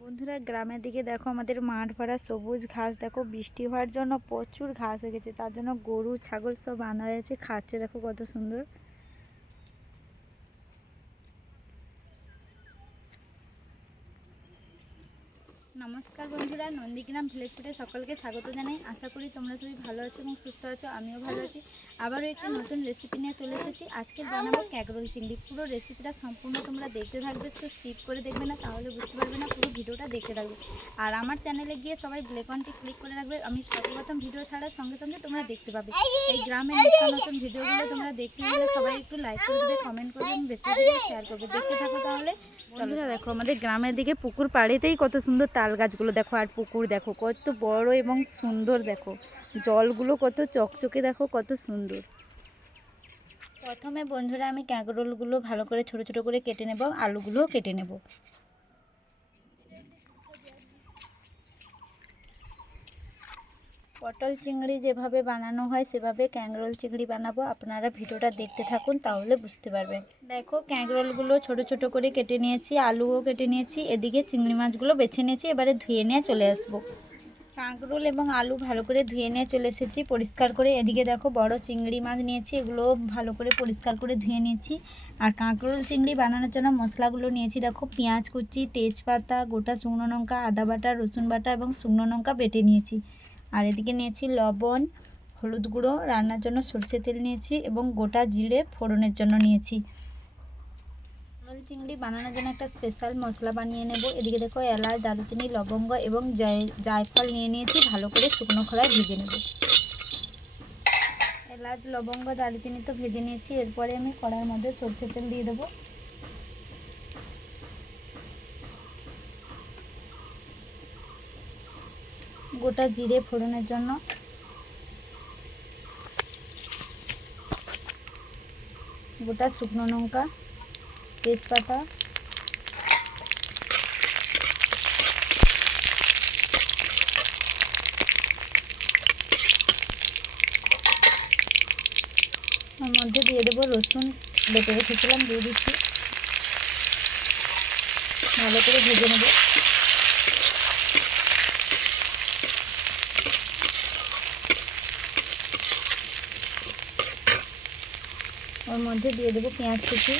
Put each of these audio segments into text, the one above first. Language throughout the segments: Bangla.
বন্ধুরা, গ্রামের দিকে দেখো আমাদের মাঠ ভরা সবুজ ঘাস। দেখো বৃষ্টি হওয়ার জন্য প্রচুর ঘাস হয়ে গেছে, তার জন্য গরু ছাগল সব বাঁধা হয়েছে, খাচ্ছে। দেখো কত সুন্দর। নমস্কার বন্ধুরা, নন্দীগ্রাম ভিলেজ ফুডে সকলকে স্বাগত জানাই। আশা করি তোমরা সবাই ভালো আছো এবং সুস্থ আছো। আমিও ভালো আছি। আবারও একটি নতুন রেসিপি নিয়ে চলে এসেছি। আজকে বানাবো ক্যাকরোল চিংড়ি। পুরো রেসিপিটা সম্পূর্ণ তোমরা দেখতে থাকবে, তো স্কিপ করে দেখবে না, তাহলে বুঝতে পারবে না। পুরো ভিডিওটা দেখতে থাকবে। আর আমার চ্যানেলে গিয়ে সবাই ব্ল্যাক আইকনটি ক্লিক করে রাখবে। আমি সর্বপ্রথম ভিডিও ছাড়ার সঙ্গে সঙ্গে তোমরা দেখতে পাবে। এই গ্রামের নিত্য নতুন ভিডিওগুলো তোমরা দেখতে গেলে সবাই একটু লাইক করে দেবে, কমেন্ট করবে এবং বেশি বেশি শেয়ার করবে। দেখতে থাকো তাহলে। বন্ধুরা দেখো, আমাদের গ্রামের দিকে পুকুর পাড়েতেই কত সুন্দর তাল গাছগুলো দেখো, আর পুকুর দেখো কত বড় এবং সুন্দর। দেখো জলগুলো কত চকচকে, দেখো কত সুন্দর। প্রথমে বন্ধুরা আমি ক্যাকরোলগুলো ভালো করে ছোট ছোট করে কেটে নেব, আলুগুলোও কেটে নেব। পটল চিংড়ি যেভাবে বানানো হয় সেভাবে ক্যাকরোল চিংড়ি বানাবো। আপনারা ভিডিওটা দেখতে থাকুন, তাহলে বুঝতে পারবেন। দেখো ক্যাকরোলগুলো ছোট ছোট করে কেটে নিয়েছি, আলুও কেটে নিয়েছি, এদিকে চিংড়ি মাছগুলো বেছে নিয়েছি। এবারে ধুয়ে নিয়ে চলে আসবো। কাঁকরোল এবং আলু ভালো করে ধুয়ে নিয়ে চলে এসেছি পরিষ্কার করে। এদিকে দেখো বড় চিংড়ি মাছ নিয়েছি, এগুলো ভালো করে পরিষ্কার করে ধুয়ে নিয়েছি। আর কাঁকরোল চিংড়ি বানানোর জন্য মশলাগুলো নিয়েছি। দেখো পেঁয়াজ কুচি, তেজপাতা, গোটা শুকনো লঙ্কা, আদা বাটা, রসুন বাটা এবং শুকনো লঙ্কা বেটে নিয়েছি। আর এদিকে নিয়েছি লবণ, হলুদ গুঁড়ো, রান্নার জন্য সরষের তেল নিয়েছি এবং গোটা জিরে ফোড়নের জন্য নিয়েছি। ক্যাকরোল চিংড়ি বানানোর জন্য একটা স্পেশাল মশলা বানিয়ে নেব। এদিকে দেখো এলাচ, দারুচিনি, লবঙ্গ এবং জায়ফল নিয়ে নিয়েছি, ভালো করে শুকনো খোলায় ভেজে নেব। এলাচ, লবঙ্গ, দারুচিনি তো ভেজে নিয়েছি। এরপরে আমি কড়াইয়ের মধ্যে সরষের তেল দিয়ে দেবো। গোটা জিরে ফোড়নের জন্য, গোটা শুকনো লঙ্কা, তেজপাতা, ওর মধ্যে দিয়ে দেবো রসুন বেটে রেখেছিলাম, দিয়ে দিচ্ছি। ভালো করে ভেজে নেব। ওর মধ্যে দিয়ে দেবো পেঁয়াজ কুচি,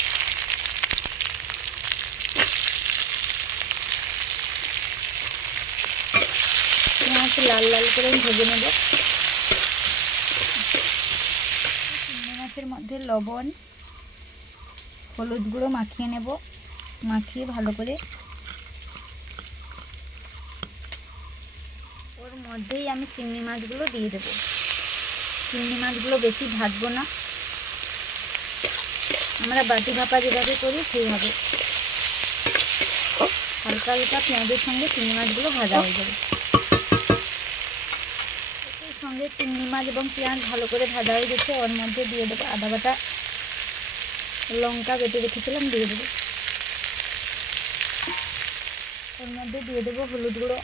পেঁয়াজ লাল লাল করে ভেজে নেব। চিংড়ি মাছের মধ্যে লবণ, হলুদ গুঁড়ো মাখিয়ে নেব। মাখিয়ে ভালো করে ওর মধ্যেই আমি চিংড়ি মাছগুলো দিয়ে দেবো। চিংড়ি মাছগুলো বেশি ভাজবো না, আমরা বাটি ভাপা যেভাবে করি সেইভাবে। হালকা হালকা পেঁয়াজের সঙ্গে চিংড়ি মাছগুলো ভাজা হয়ে যাবে। এর সঙ্গে চিংড়ি মাছ এবং পেঁয়াজ ভালো করে ভাজা হয়ে গেছে। ওর মধ্যে দিয়ে দেবো আদা বাটা, লঙ্কা বেটে রেখেছিলাম, দিয়ে দেবো। ওর মধ্যে দিয়ে দেবো হলুদ গুঁড়ো,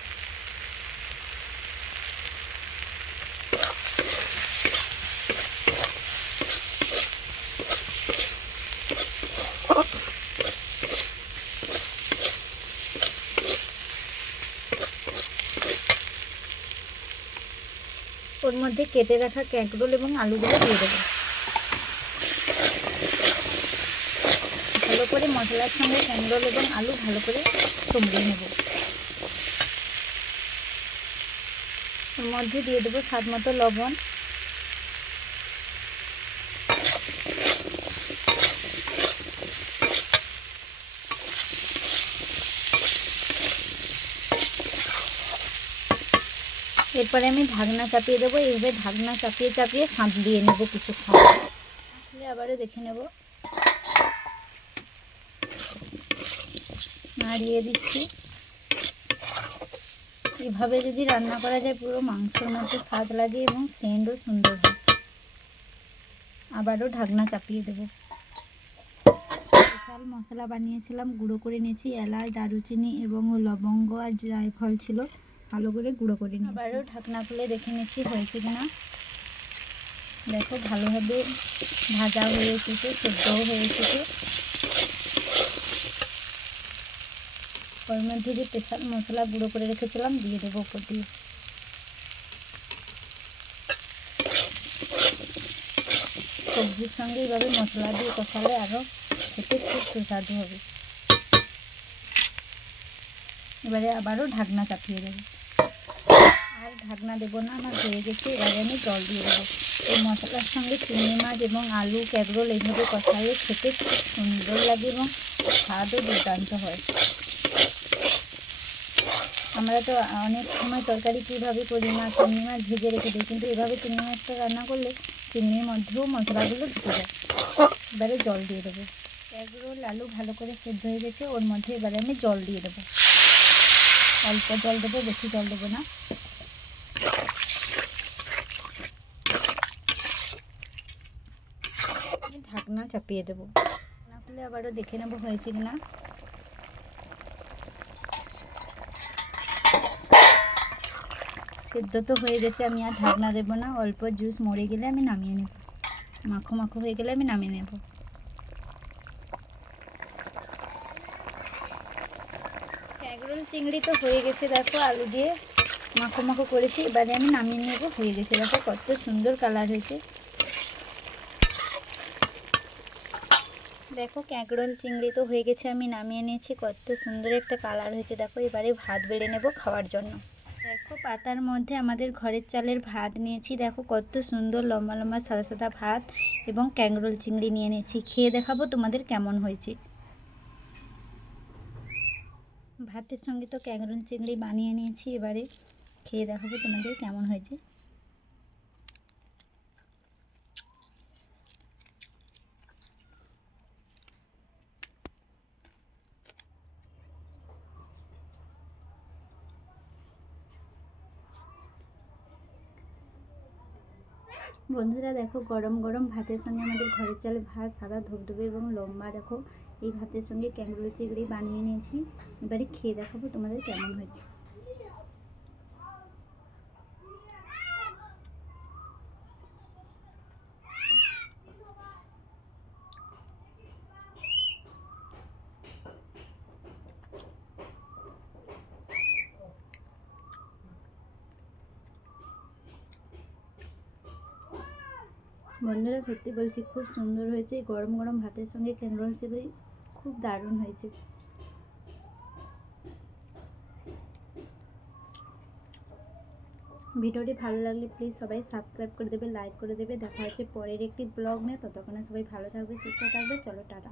ওর মধ্যে কেটে রাখা ক্যাকরোল এবং আলুগুলো দিয়ে দেবো। ভালো করে মশলার সঙ্গে ক্যাকরোল এবং আলু ভালো করে চমড়িয়ে নেব। ওর মধ্যে দিয়ে দেবো স্বাদ মতো লবণ, এরপরে আমি ঢাকনা চাপিয়ে দেবো। এইভাবে ঢাকনা চাপিয়ে চাপিয়ে দিয়ে নেব কিছুক্ষণ। তাহলে আবারও দেখে নেব। নাড়িয়ে দিচ্ছি। এভাবে যদি রান্না করা যায় পুরো মাংসের মতো স্বাদ লাগে এবং সেন্টও সুন্দর হয়। আবারও ঢাকনা চাপিয়ে দেব। স্পেশাল মশলা বানিয়েছিলাম, গুঁড়ো করে নিয়েছি। এলাচ, দারুচিনি এবং লবঙ্গ আর জায়ফল ছিল, ভালো করে গুঁড়ো করে নিয়েছি। আবারও ঢাকনা খুলে দেখে নিচ্ছি হয়েছে কিনা। দেখো ভালোভাবে ভাজা হয়ে এসেছে, সেদ্ধও হয়ে এসেছে। ওর মধ্যে যে স্পেশাল মশলা গুঁড়ো করে রেখেছিলাম দিয়ে দেবো উপর দিয়ে। সবজির সঙ্গে এইভাবে মশলা দিয়ে কষালে আরও খেতে খুব সুস্বাদু হবে। এবারে আবারও ঢাকনা চাপিয়ে দেবো। আর ঢাকনা দেবো না, আমার হয়ে গেছে। এবারে আমি জল দিয়ে দেবো। এই মশলার সঙ্গে চিংড়ি মাছ এবং আলু ক্যাগরোল এইভাবে কষালে খেতে খুব সুন্দর লাগে এবং স্বাদও দুর্দান্ত হয়। আমরা তো অনেক সময় তরকারি কীভাবে করি, না চিংড়ি মাছ ভেজে রেখে দিই, কিন্তু এভাবে চিংড়ি মাছটা রান্না করলে চিংড়ির মধ্যেও মশলাগুলো ঢুকে যায়। এবারে জল দিয়ে দেবো। ক্যাগরোল আলু ভালো করে সেদ্ধ হয়ে গেছে, ওর মধ্যে এবারে আমি জল দিয়ে দেবো। অল্প জল দেবো, বেশি জল দেবো না। ঢাকনা চাপিয়ে দেবো। না হলে আবারও দেখে নেবো হয়েছে কিনা। সেদ্ধ তো হয়ে গেছে, আমি আর ঢাকনা দেবো না। অল্প জুস মরে গেলে আমি নামিয়ে নেব। মাখো মাখো হয়ে গেলে আমি নামিয়ে নেব। ক্যাগরোল চিংড়ি তো হয়ে গেছে, দেখো আলু দিয়ে মাখো মাখো করেছি। এবারে আমি নামিয়ে নেব। হয়ে গেছে, দেখো কত সুন্দর কালার হয়েছে। দেখো ক্যাগরোল চিংড়ি তো হয়ে গেছে, আমি নামিয়ে নিয়েছি। কত সুন্দর একটা কালার হয়েছে দেখো। এবারে ভাত বেড়ে নেব খাওয়ার জন্য। দেখো পাতার মধ্যে আমাদের ঘরের চালের ভাত নিয়েছি। দেখো কত সুন্দর লম্বা লম্বা সাদা সাদা ভাত এবং ক্যাগরোল চিংড়ি নিয়ে নিয়েছি। খেয়ে দেখাবো তোমাদের কেমন হয়েছে। ভাতের সঙ্গে তো ক্যাগরোল চিংড়ি বানিয়ে নিয়েছি, এবারে খেয়ে দেখাবো তোমাদের কেমন হয়েছে। বন্ধুরা দেখো গরম গরম ভাতের সঙ্গে আমাদের ঘরের চালের ভাত সাদা ধবধবে এবং লম্বা, দেখো এই ভাতের সঙ্গে ক্যাগরোল চিংড়ি বানিয়ে নিয়েছি। এবারে খেয়ে দেখাবো তোমাদের কেমন হয়েছে। বন্ধুরা সত্যি বলছি খুব সুন্দর হয়েছে। গরম গরম ভাতের সঙ্গে ক্যাগরোল চিংড়ি খুব দারুণ হয়েছে। ভিডিওটি ভালো লাগলে প্লিজ সবাই সাবস্ক্রাইব করে দেবে, লাইক করে দেবে। দেখা হচ্ছে পরের একটি ব্লগ নিয়ে। ততক্ষণে সবাই ভালো থাকবে, সুস্থ থাকবে। চলো টাটা।